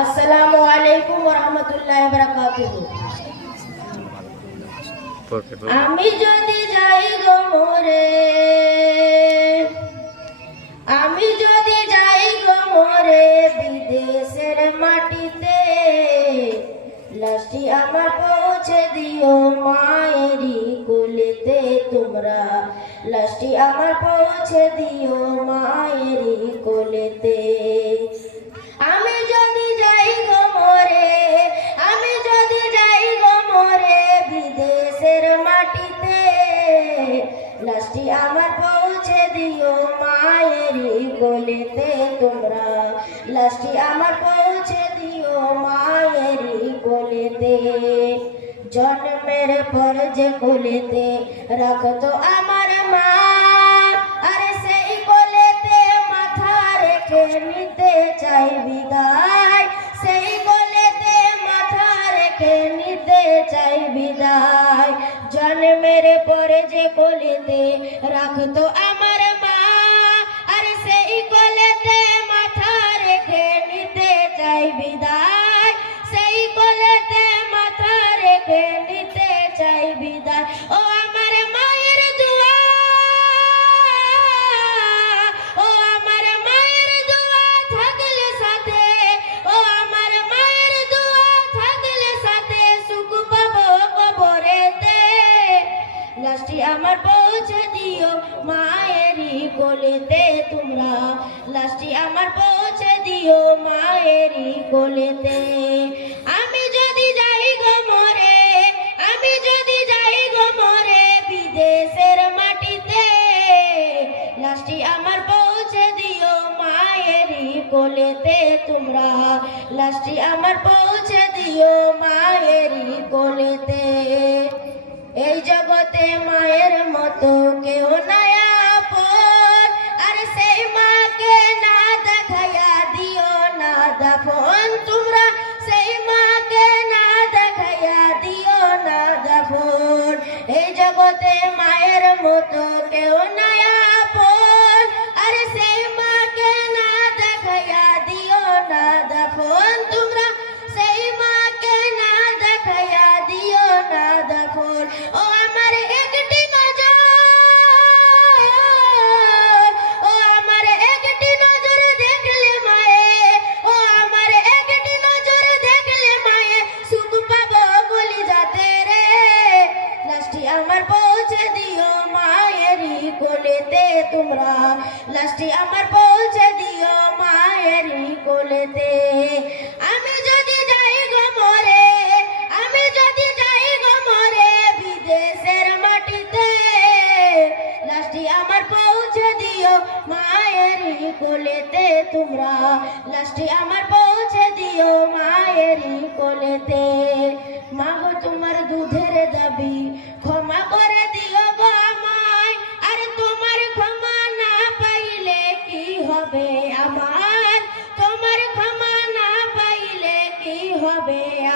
আসসালামু আলাইকুম রহমতুল্লাহ বারাকাতুহু। আমি যদি যাই গো মোরে আমি যদি যাই গো মোরে বিদেশের মাটিতে লাশটি আমার পৌঁছে দিও মায়েরই কোলেতে। তোমরা লাশটি আমার পৌঁছে দিও মায়েরই কোলেতে। আমি কোলেতে তোমরা। লাশটি আমার পৌঁছে দিও মায়েরই কোলেতে। জন্মের পর যে কোলেতে রাখতো আমার মা। আরে সেই কোলেতে মাথা রেখে নিতে চাই বিদায়। সেই কোলেতে মাথা রেখে নিতে চাই বিদায়। জন্মের পরে যে কোলেতে রাখতো মায়েরই কোলেতে তোমরা। লাস্টি আমার পৌঁছে দিও মায়েরই কোলেতে। আমি যদি যাই গো মরে, আমি যদি যাই গো মরে বিদেশের মাটিতে লাস্টি আমার পৌঁছে দিও মায়েরই কোলেতে তোমরা। লাস্টি আমার পৌঁছে দিও মায়েরই কোলেতে। এই জগতে মায়ের মতো লাস্টি আমার পৌঁছে দিও মায়ের কোলেতে, আমি যদি যাই গো মরে, আমি যদি যাই গো মরে বিদেশের মাটিতে লাস্টি আমার পৌঁছে দিও মায়ের কোলেতে, তোমরা লাস্টি আমার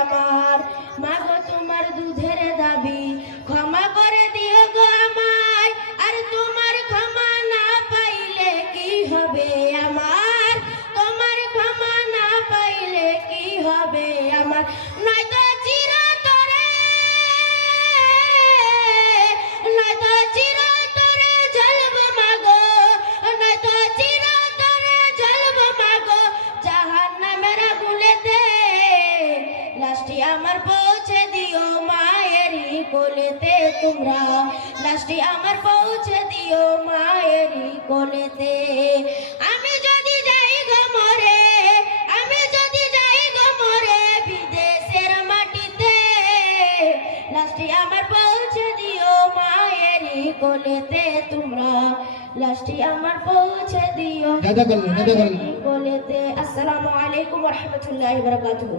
আমার মাগো, তোমার দুধের দাবি ক্ষমা করে দিও গো আমায়। আর তোমার ক্ষমা না পাইলে কি হবে আমার? তোমার ক্ষমা না পাইলে কি হবে আমার? তোমরা লাস্টি আমার পৌঁছে দিও মায়ের কোলেতে। আমি যদি যাই গো মরে আমি যদি যাই গো মরে বিদেশের মাটিতে লাস্টি আমার পৌঁছে দিও মায়েরই কোলেতে। তোমরা লাস্টি আমার পৌঁছে দিও দাদা করলেন। কোলেতে। আসসালামু আলাইকুম রহমতুল্লাহ বারাকাতুহু।